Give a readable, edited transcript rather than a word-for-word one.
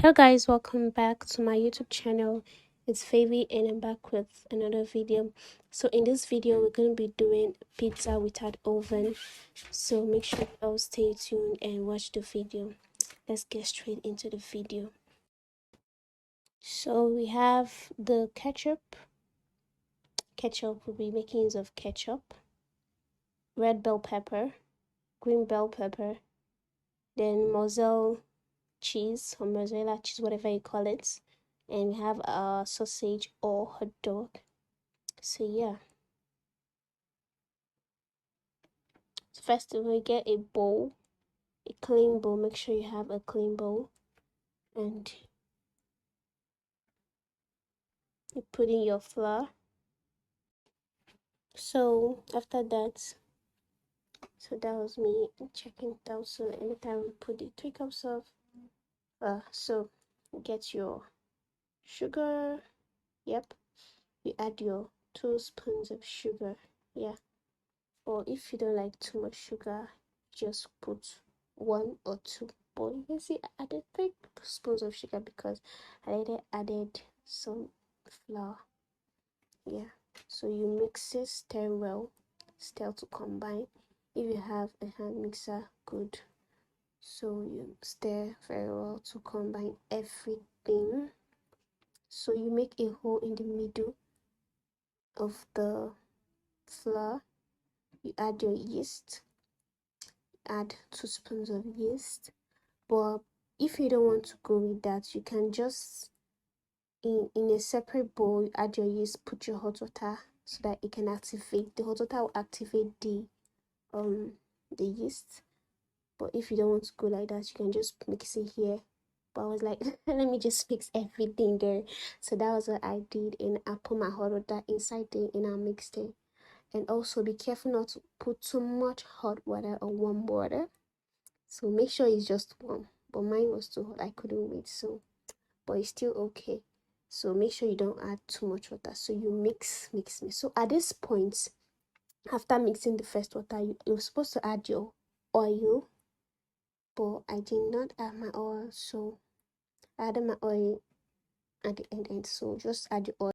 Hello guys, welcome back to my YouTube channel. It's Favy and I'm back with another video. So in this video we're going to be doing pizza without oven, so make sure you all stay tuned and watch the video. Let's get straight into the video. So we have the ketchup. We'll be making use of ketchup, red bell pepper, green bell pepper, then mozzarella cheese or mozzarella cheese, whatever you call it, and we have a sausage or hot dog. So yeah, so first we get a bowl, a clean bowl. Make sure you have a clean bowl, and you put in your flour. So after that, so that was me checking it out. So anytime we put the 3 cups of so get your sugar. Yep, you add your 2 spoons of sugar. Yeah, or if you don't like too much sugar, just put 1 or 2. But you can see I added 3 spoons of sugar because I later added some flour. Yeah, so you mix it, stir well, stir to combine. If you have a hand mixer, good. So you stir very well to combine everything. So you make a hole in the middle of the flour. You add your yeast, add 2 spoons of yeast. But if you don't want to go with that, you can just in a separate bowl, you add your yeast, put your hot water so that it can activate. The hot water will activate the yeast. But if you don't want to go like that, you can just mix it here. But I was like, let me just mix everything there. So that was what I did, and I put my hot water inside there and I mixed it. And also be careful not to put too much hot water or warm water. So make sure it's just warm. But mine was too hot, I couldn't wait. So but it's still okay. So make sure you don't add too much water. So you mix. So at this point, after mixing the first water, you're supposed to add your oil, but I did not add my oil, so I added my oil at the end. So just add your